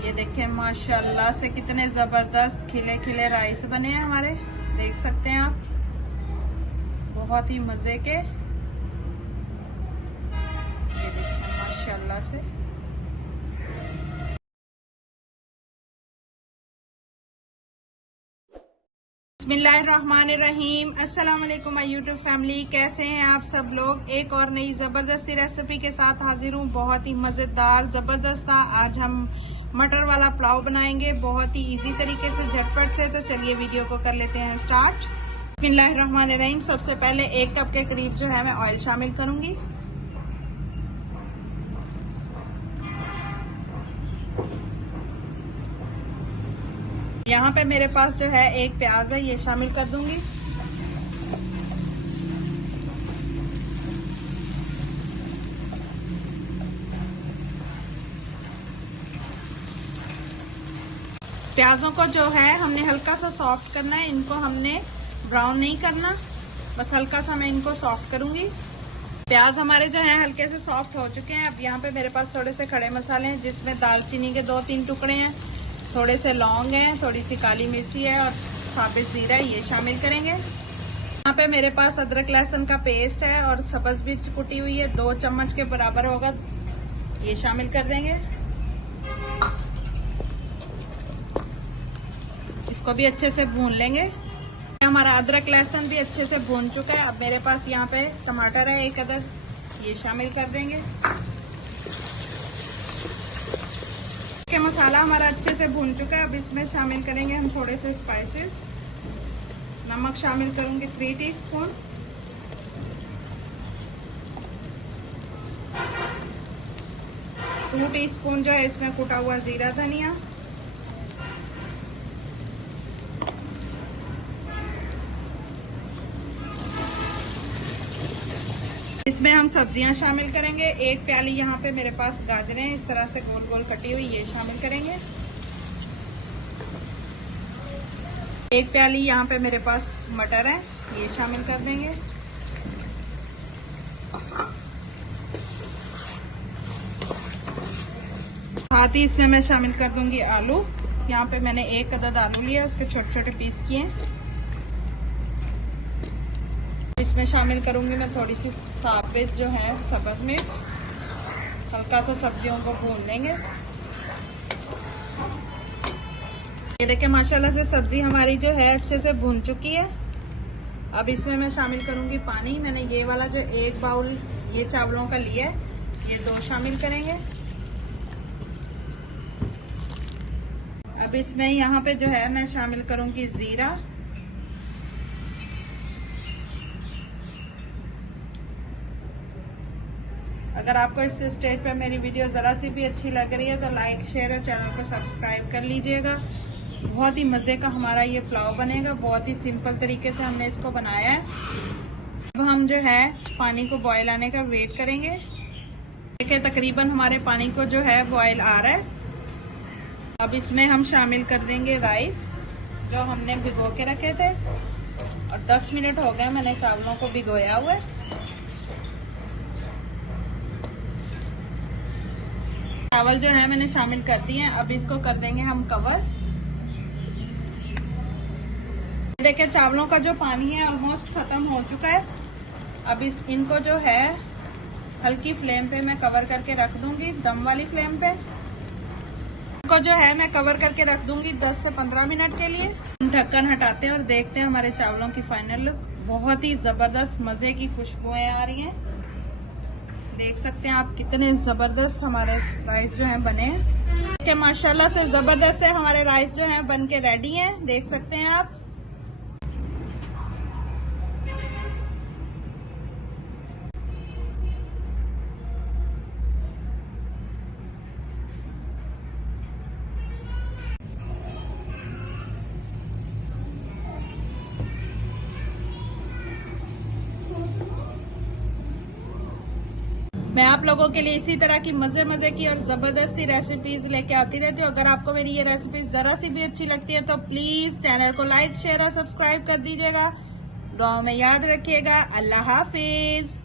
ये देखें माशाल्लाह से कितने जबरदस्त खिले खिले राइस बने हैं हमारे, देख सकते हैं आप, बहुत ही मजे के। ये देखें माशाल्लाह से। बिस्मिल्लाहिर्रहमानिर्रहीम। अस्सलाम वालेकुम माय यूट्यूब फैमिली, कैसे हैं आप सब लोग। एक और नई जबरदस्ती रेसिपी के साथ हाजिर हूँ। बहुत ही मजेदार जबरदस्त था। आज हम मटर वाला पुलाव बनाएंगे बहुत ही इजी तरीके से, झटपट से। तो चलिए वीडियो को कर लेते हैं स्टार्ट। बिस्मिल्लाहिर्रहमानिर्रहीम। सबसे पहले 1 कप के करीब जो है मैं ऑयल शामिल करूंगी। यहाँ पे मेरे पास जो है 1 प्याज है, ये शामिल कर दूंगी। प्याजों को जो है हमने हल्का सा सॉफ्ट करना है, इनको हमने ब्राउन नहीं करना, बस हल्का सा मैं इनको सॉफ्ट करूंगी। प्याज हमारे जो है हल्के से सॉफ्ट हो चुके हैं। अब यहाँ पे मेरे पास थोड़े से खड़े मसाले हैं, जिसमें दालचीनी के 2-3 टुकड़े हैं, थोड़े से लौंग हैं, थोड़ी सी काली मिर्ची है और साबित जीरा, ये शामिल करेंगे। यहाँ पे मेरे पास अदरक लहसुन का पेस्ट है और सब्ज मिर्च कुटी हुई है, 2 चम्मच के बराबर होगा, ये शामिल कर देंगे। इसको भी अच्छे से भून लेंगे। हमारा अदरक लहसुन भी अच्छे से भून चुका है। अब मेरे पास यहाँ पे टमाटर है 1 अदद, ये शामिल कर देंगे। मसाला हमारा अच्छे से भून चुका है। अब इसमें शामिल करेंगे हम थोड़े से स्पाइसेस। नमक शामिल करूंगी 3 टीस्पून, टू टीस्पून जो है इसमें कुटा हुआ जीरा धनिया, इसमें हम सब्जियां शामिल करेंगे। 1 प्याली यहाँ पे मेरे पास गाजरें इस तरह से गोल गोल कटी हुई, ये शामिल करेंगे। 1 प्याली यहाँ पे मेरे पास मटर है, ये शामिल कर देंगे। साथ ही इसमें मैं शामिल कर दूंगी आलू। यहाँ पे मैंने 1 अदद आलू लिया, उसके छोटे छोटे पीस किए। इसमें शामिल करूंगी मैं थोड़ी सी साबित जो है सब्ज मिर्च। हल्का सा सब्जियों को भून लेंगे। ये देखिए माशाल्लाह से सब्जी हमारी जो है अच्छे से भून चुकी है। अब इसमें मैं शामिल करूंगी पानी। मैंने ये वाला जो 1 बाउल ये चावलों का लिया है, ये 2 शामिल करेंगे। अब इसमें यहाँ पे जो है मैं शामिल करूंगी जीरा, अगर आपको इस स्टेज पे मेरी वीडियो जरा सी भी अच्छी लग रही है तो लाइक शेयर और चैनल को सब्सक्राइब कर लीजिएगा। बहुत ही मजे का हमारा ये पुलाव बनेगा, बहुत ही सिंपल तरीके से हमने इसको बनाया है। अब हम जो है पानी को बॉयल आने का वेट करेंगे। देखिए तकरीबन हमारे पानी को जो है बॉयल आ रहा है। अब इसमें हम शामिल कर देंगे राइस जो हमने भिगो के रखे थे, और 10 मिनट हो गए मैंने चावलों को भिगोया हुआ है। चावल जो है मैंने शामिल कर दिए हैं। अब इसको कर देंगे हम कवर। देखिए चावलों का जो पानी है ऑलमोस्ट खत्म हो चुका है। अब इनको जो है हल्की फ्लेम पे मैं कवर करके रख दूंगी, दम वाली फ्लेम पे। इनको जो है मैं कवर करके रख दूंगी 10 से 15 मिनट के लिए। ढक्कन हटाते हैं और देखते हैं हमारे चावलों की फाइनल लुक। बहुत ही जबरदस्त मजे की खुशबुएं आ रही हैं। देख सकते हैं आप कितने जबरदस्त हमारे राइस जो हैं बने हैं। माशाल्लाह से जबरदस्त से हमारे राइस जो हैं बन के रेडी हैं, देख सकते हैं आप। मैं आप लोगों के लिए इसी तरह की मजे की और जबरदस्त सी रेसिपीज लेके आती रहती हूँ। अगर आपको मेरी ये रेसिपीज जरा सी भी अच्छी लगती है तो प्लीज चैनल को लाइक शेयर और सब्सक्राइब कर दीजिएगा। दुआ में याद रखिएगा। अल्लाह हाफिज।